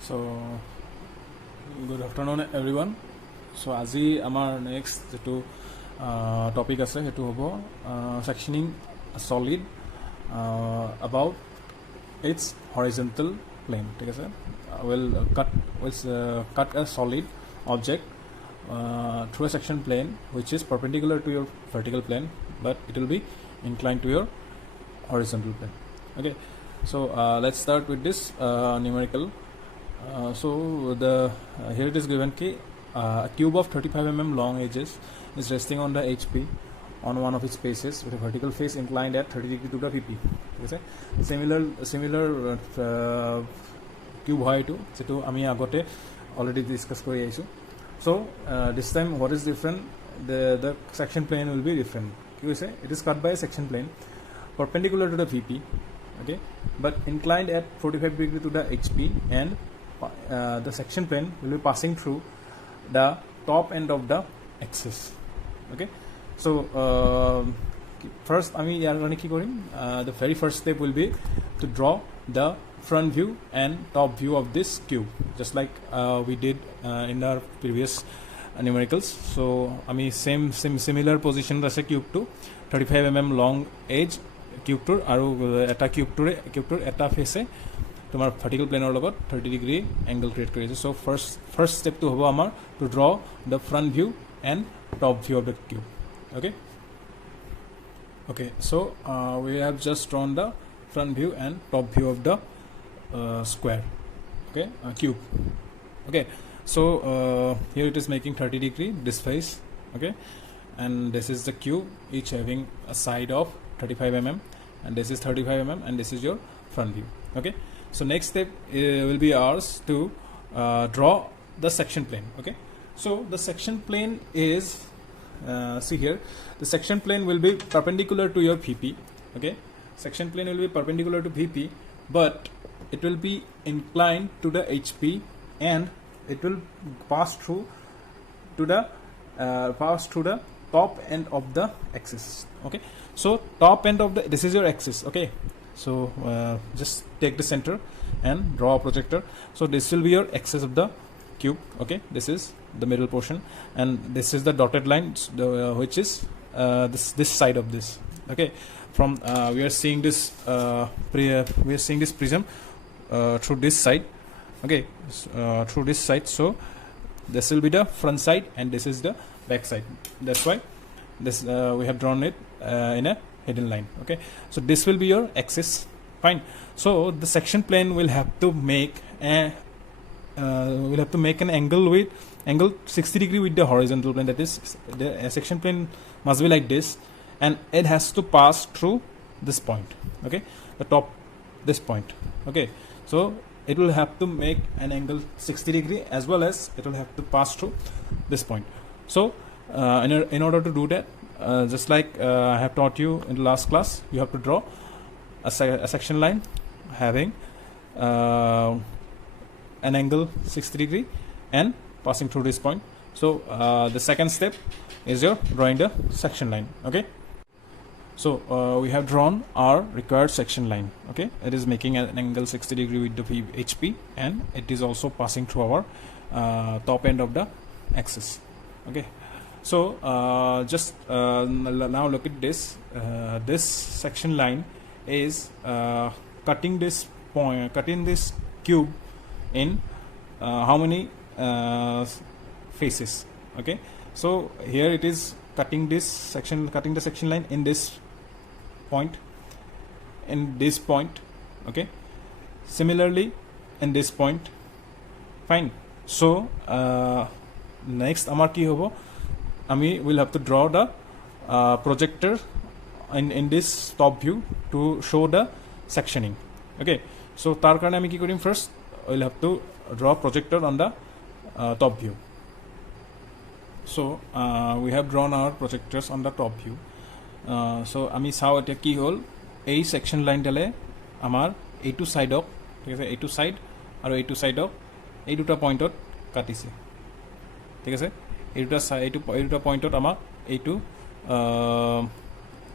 So, good afternoon everyone. So, আজি আমাৰ next যেটো topic আছে হেতু হ'ব sectioning a solid about its horizontal plane. ঠিক আছে, we'll cut a solid object through a section plane which is perpendicular to your vertical plane, but it will be inclined to your horizontal plane. Okay, so let's start with this numerical. So the here it is given ki a cube of 35 mm long edges is resting on the HP on one of its faces with a vertical face inclined at 30 degree to the VP. Okay, similar cube hoy to jeto ami agote already discuss kori aisu. So this time what is different, the section plane will be different. You say it is cut by a section plane perpendicular to the VP, okay, but inclined at 45 degree to the HP, and the section plane will be passing through the top end of the axis. Okay, so first I mean the very first step will be to draw the front view and top view of this cube, just like we did in our previous numericals. So I mean similar position as a cube to 35 mm long edge cube tour aru eta cube tour eta face tomar vertical plane or logot 30 degree angle create koriase. So first step to hobo amar to draw the front view and top view of the cube. Okay, so we have just drawn the front view and top view of the square, okay, cube. Okay, so here it is making 30 degree this face, okay, and this is the cube, each having a side of 35 mm, and this is 35 mm, and this is your front view. Okay, so next step will be ours to draw the section plane. Okay, so the section plane is see here, the section plane will be perpendicular to your VP. Okay, section plane will be perpendicular to VP, but it will be inclined to the HP, and it will pass through the top end of the axis. Okay, so top end of the, this is your axis. Okay, so just take the center and draw a projector. So this will be your axis of the cube. Okay, this is the middle portion, and this is the dotted line, which is this side of this. Okay, from we are seeing this prism through this side. Okay, through this side. So this will be the front side, and this is the back side. That's why this we have drawn it in a hidden line. Okay, so this will be your axis. Fine. So the section plane will have to make an angle 60 degree with the horizontal plane. That is, the section plane must be like this, and it has to pass through this point. Okay, the top, this point. Okay, so it will have to make an angle 60 degree, as well as it will have to pass through this point. So in order to do that, just like I have taught you in the last class, you have to draw a section line having an angle 60 degree and passing through this point. So the second step is your drawing the section line. Okay, so we have drawn our required section line. Okay, it is making an angle 60 degree with the HP, and it is also passing through our top end of the axis. Okay, so just now look at this. This section line is cutting this cube in how many faces. Okay, so here it is cutting the section line in this point, okay, similarly in this point. Fine. So next amar ki hobo, ami will have to draw the projector in this top view to show the sectioning. Okay, so tar karone ami ki korim, first we'll have to draw projector on the top view. So we have drawn our projectors on the top view. So ami sao eta ki hol, ei section line dale amar eitu side ok, ঠিক আছে, eitu side aru eitu side ok ei duta point ot katise. ঠিক আছে, এই দুটা পয়েন্টত আমাক এইটো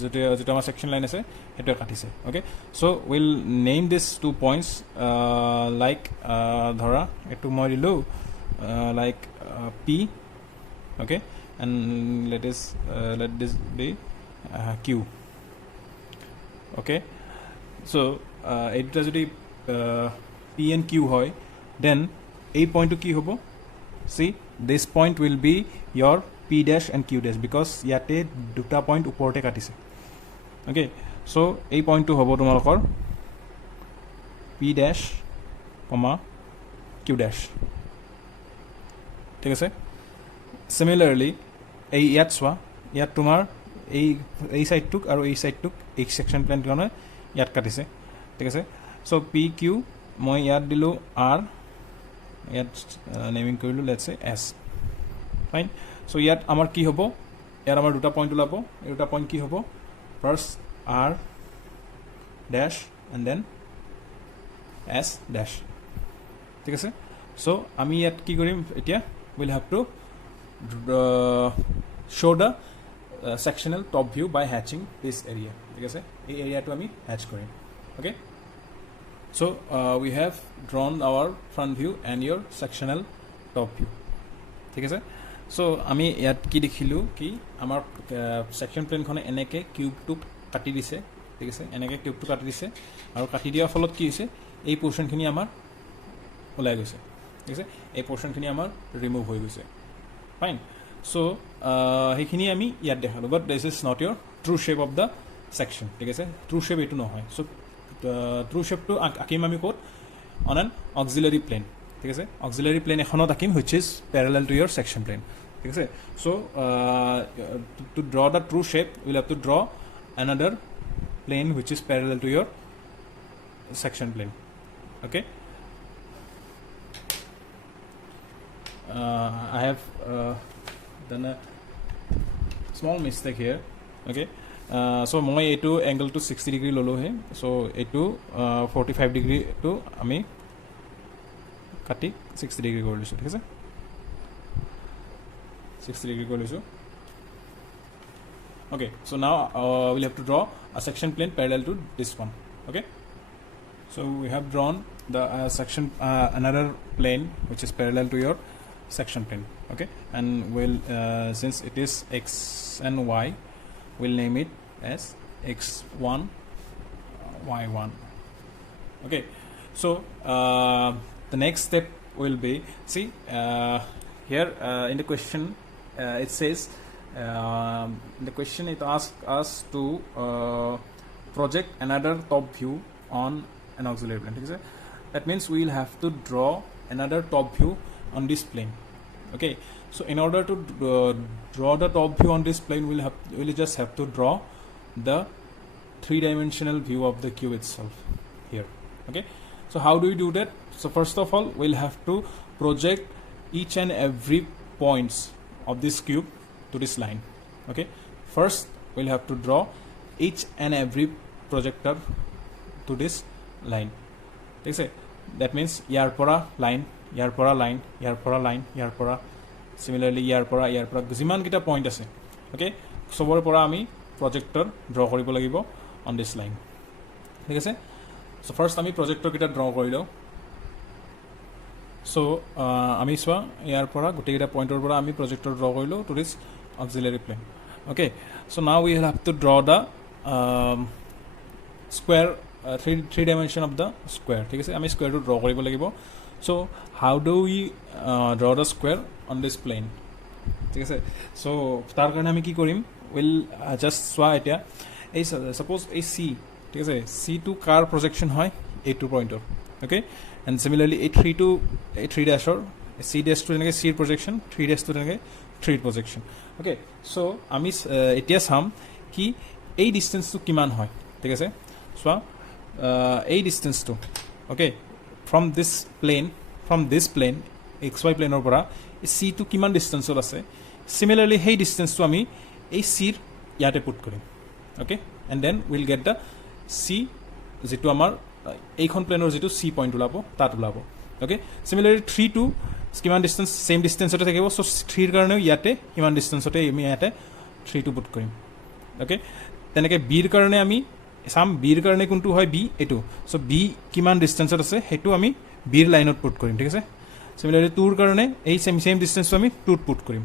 যেটো আমাৰ সেকশন লাইন আছে হেটো কাটিছে okay so will name this two points like ধৰা এটো মই দিলো like p okay and let this be q okay so এটা যদি p and q হয় then এই পয়েন্ট কি হ'ব see this point will be your p dash and q dash because ইয়াতে দুটা পয়েন্ট ওপৰতে কাটিছে okay so এই পয়েন্টটো হ'ব তোমালোকৰ p dash q dash ঠিক আছে similarly এই ইয়াত চোৱা ইয়াত তোমাৰ এই সাইডটুক আৰু এই সাইডটুক এই সেকশন প্লেন কোনে ইয়াত কাটিছে ঠিক আছে সো পি কিউ মই ইয়াত দিলো আৰ ইয়াত নেমিং কৰিলো লেটস সে এস ফাইন সো ইয়াত আমাৰ কি হ'ব ইয়াত আমাৰ দুটা পয়েন্ট ওলাব এই দুটা পয়েন্ট কি হ'ব first R dash and then S dash ঠিক আছে সো আমি ইয়াত কি কৰিম এতিয়া will have to show the sectional top view by hatching this area ঠিক আছে এই এরিয়াটো আমি হ্যাচ কৰিম okay so we have drawn our front view and your sectional top view ঠিক আছে so আমি ইয়াত কি দেখিলো কি আমাৰ সেকশন প্লেন খনে এনেকে কিউবটো কাটি দিছে ঠিক আছে এনেকে কিউবটো কাটি দিছে আৰু কাটি দিয়াৰ ফলত কি হৈছে এই পোৰশন খিনি আমাৰ ওলাই গৈছে ঠিক আছে এই পোৰশন খিনি আমাৰ ৰিমুভ হৈ গৈছে fine so হেখিনি আমি ইয়াত দেখালো but this is not your true shape of the section ঠিক আছে true shape এটো নহয় so true shape to আকিম আমি code on an auxiliary plane ঠিক আছে auxiliary plane এখনত আকিম which is parallel to your section plane ঠিক আছে so to draw the true shape we will have to draw another plane which is parallel to your section plane okay I have done a small mistake here okay so মই এটো angle to 60 degree ললো হে so এটো 45 degree to আমি কাটি 60 degree কৰি লৈছো ঠিক আছে 60 degree কৰি লৈছো okay so now we'll have to draw a section plane parallel to this one okay so we have drawn the section another plane which is parallel to your section plane okay and we'll since it is x and y we'll name it as x1 y1 okay so the next step will be see here in the question it says in the question it asks us to project another top view on an auxiliary plane okay? That means we will have to draw another top view on this plane okay so in order to draw the top view on this plane we'll just have to draw the three-dimensional view of the cube itself here okay so how do we do that so first of all we'll have to project each and every points of this cube to this line okay first we'll have to draw each and every projector to this line okay that means ইয়াৰ পৰা line ইয়াৰ পৰা line ইয়াৰ পৰা line ইয়াৰ পৰা similarly ইয়াৰ পৰা যিমান কিটা point আছে okay সবৰ পৰা আমি প্ৰজেক্টৰ ড্ৰ কৰিব লাগিব on this line ঠিক আছে so first আমি প্ৰজেক্টৰ কিটা ড্ৰ কৰিলো so আমি সোৱা ইয়াৰ পৰা গোটেই কিটা পয়েন্টৰ পৰা আমি প্ৰজেক্টৰ ড্ৰ কৰিলো to this auxiliary plane okay so now we will have to draw the square three dimension of the square ঠিক আছে আমি স্কয়াৰ টো ড্ৰ কৰিব লাগিব so how do we draw the square on this plane ঠিক আছে so তাৰ কাৰণে আমি কি কৰিম will just সোৱা এটা এই suppose এই c ঠিক আছে c to car projection হয় এই two পয়েন্টৰ okay and similarly a 3 to a 3 dash or c dash to এনেকে c projection 3 dash to এনেকে 3 projection okay so আমি এতিয়া চাম কি এই ডিসটেন্স টো কিমান হয় ঠিক আছে সোৱা a distance to okay from this plane xy plane or pora c to kiman distance or ase similarly hey distance to ami ei c yate put korim okay and then we'll get the c jitu amar eikhon plane or jitu c point ulabo tat ulabo okay similarly 3 to kiman distance same distance ote thakibo so 3 er karone yate kiman distance ote ami yate 3 to put korim okay তেনেকৈ বিৰ কাৰণে আমি চাম বিৰ কাৰণে কোনটো হয় B এইটো চ' বি কিমান ডিষ্টেঞ্চত আছে সেইটো আমি বিৰ লাইনত পুট কৰিম ঠিক আছে সিমিলাৰলি টুৰ কাৰণে এই সেম ডিষ্টেঞ্চটো আমি টুত পুট কৰিম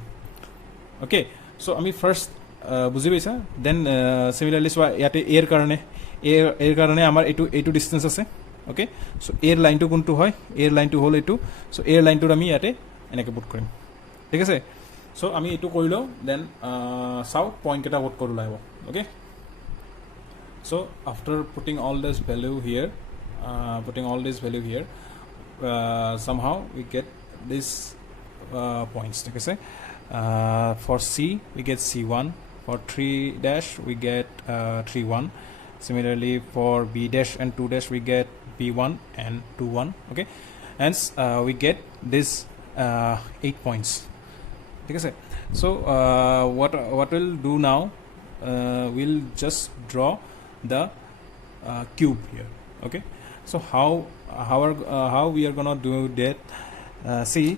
অ'কে চ' আমি ফাৰ্ষ্ট বুজি পাইছা দেন সিমিলাৰলি চোৱা ইয়াতে এৰ কাৰণে আমাৰ এইটো ডিষ্টেঞ্চ আছে অ'কে চ' এৰ লাইনটো কোনটো হয় এৰ লাইনটো হ'ল এইটো চ' এৰ লাইনটোত আমি ইয়াতে এনেকৈ পুট কৰিম ঠিক আছে চ' আমি এইটো কৰি লওঁ দেন চাওঁ পইণ্টকেইটা ক'ত ক'ত ওলাব okay so after putting all this value here somehow we get this points okay say for C we get C1 for 3 dash we get 3 1 similarly for B dash and 2 dash we get B1 and 2 1 okay hence we get this 8 points okay say so what we'll do now we'll just draw the cube here okay so how we are gonna do that see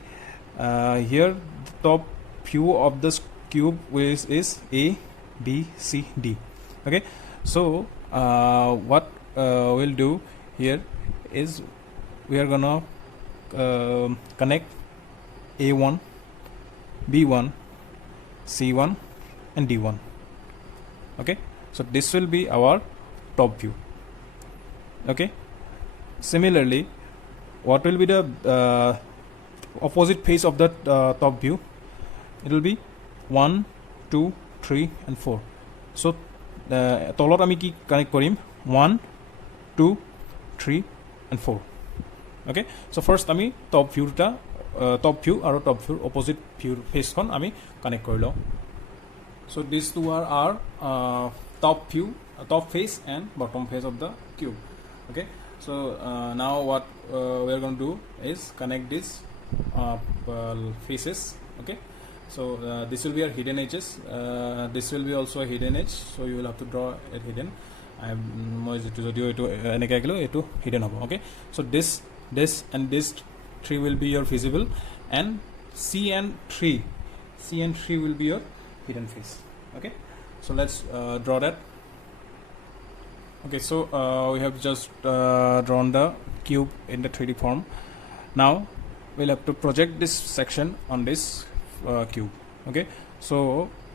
here the top view of this cube is A B C D okay so what we'll do here is we are gonna connect A1 B1 C1 and D1 okay so this will be our top view okay similarly what will be the opposite face of the top view it will be 1 2 3 and 4 so তলত আমি কি connect কৰিম 1 2 3 and 4 okay so first আমি top view আৰু top view opposite view face খন আমি connect কৰি লওঁ so these two are our top face and bottom face of the cube okay so now what we are going to do is connect these faces okay so this will be our hidden edges this will be also a hidden edge so you will have to draw it hidden I am hidden okay so this and this 3 will be your visible and C and 3 will be your hidden face okay so let's draw that okay so we have just drawn the cube in the 3D form now we'll have to project this section on this cube okay so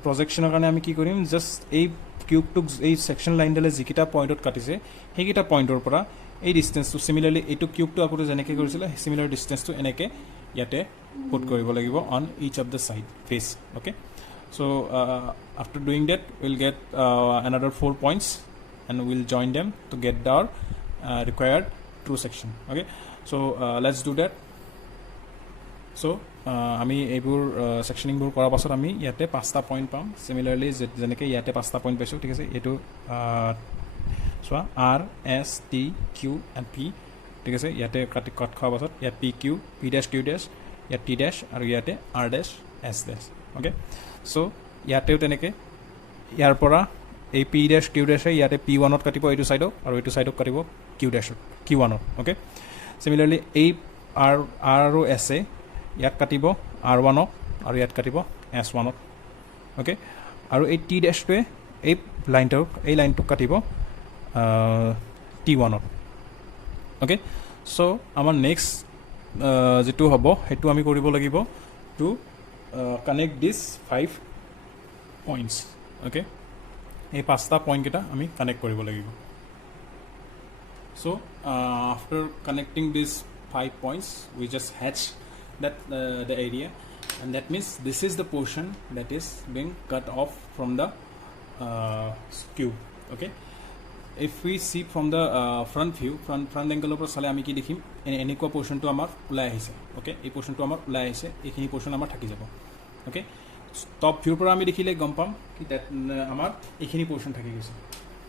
projection karone ami ki korim just ei cube to ei section line dale jikita point ot katise hekita point or pora ei distance to similarly etu cube to akote jeneke korisila similar distance to eneke yate put koribo lagibo on each of the side face okay so after doing that we'll get another 4 points and we'll join them to get our required true section okay so let's do that so আমি এইবোৰ সেকশনিংবোৰ কৰাৰ পাছত আমি ইয়াতে 5টা point পাম সিমিলাৰলি যেনেকৈ ইয়াতে 5টা পইণ্ট পাইছোঁ ঠিক আছে এইটো চোৱা R S T Q and P ঠিক আছে ইয়াতে কাট খোৱাৰ পাছত ইয়াত P Q P dash Q dash ইয়াত T dash আৰু ইয়াতে R dash S dash okay so ইয়াতেও তেনেকৈ ইয়াৰ পৰা এই P dash Q dash ইয়াতে P1 ত কাটিব এইটো সাইডক আৰু এইটো সাইডক কাটিব Q dash Q1 okay similarly এই R আৰু S ইয়াত কাটিব R1 আৰু ইয়াত কাটিব S1 okay আৰু এই T dash টোৱে এই লাইনটো কাটিব T1 okay so আমাৰ নেক্সট যেটো হ'ব হেতু আমি কৰিব লাগিব two connect these 5 points okay এই 5টা পইণ্ট কেটা আমি কানেক্ট কৰিব লাগিব so after connecting these 5 points we just hatch that the area and that means this is the portion that is being cut off from the cube okay if we see from the front view front angle opor sale ami ki dekhim enekwa portion to amar ulai aise okay ei portion to amar ulai aise ekhini portion amar thaki jabo okay top view por ami dekhile gom pam ki that amar ekhini portion thaki gise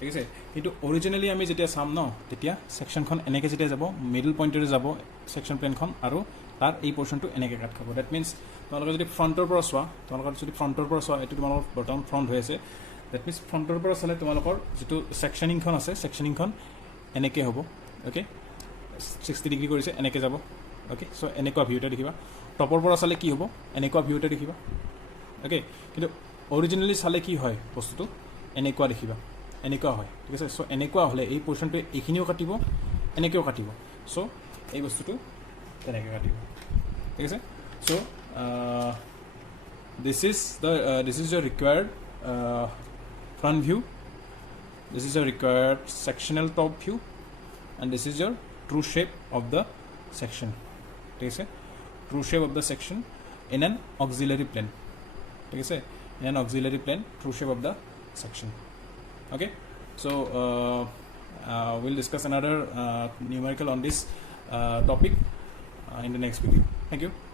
ঠিক আছে কিন্তু অৰিজিনালি আমি যেতিয়া চাম ন তেতিয়া সেকশনখন এনেকে যেতিয়া যাব মিডল পইণ্টৰে যাব সেকশন প্লেনখন আৰু তাৰ এই পোৰ্শনটো এনেকে কাট খাব দ্যাট মিন্স তোমালোকে যদি ফ্ৰণ্টৰ পৰা চোৱা এইটো তোমালোকৰ বটম ফ্ৰণ্ট হৈ আছে দ্যাট মিন্স ফ্ৰণ্টৰ পৰা চালে তোমালোকৰ যেটো সেকশনিংখন আছে সেকশনিংখন এনেকে হ'ব ওকে 60 ডিগ্ৰী কৰিছে এনেকে যাব ওকে সো এনেকুৱা ভিউটা দেখিবা টপৰ পৰা চালে কি হ'ব এনেকুৱা ভিউটা দেখিবা ওকে কিন্তু অৰিজিনালি চালে কি হয় বস্তুটো এনেকুৱা দেখিবা এনেকুৱা হয় ঠিক আছে চ' এনেকুৱা হ'লে এই পোৰ্চনটোৱে এইখিনিও কাটিব এনেকৈও কাটিব চ' এই বস্তুটো তেনেকৈ কাটিব ঠিক আছে চ' this is your required front view, this is your required sectional top view, and this is your true shape of the section ठीक है true shape of the section in an auxiliary plane ठीक है in an auxiliary plane true shape of the section okay so we'll discuss another numerical on this topic in the next video thank you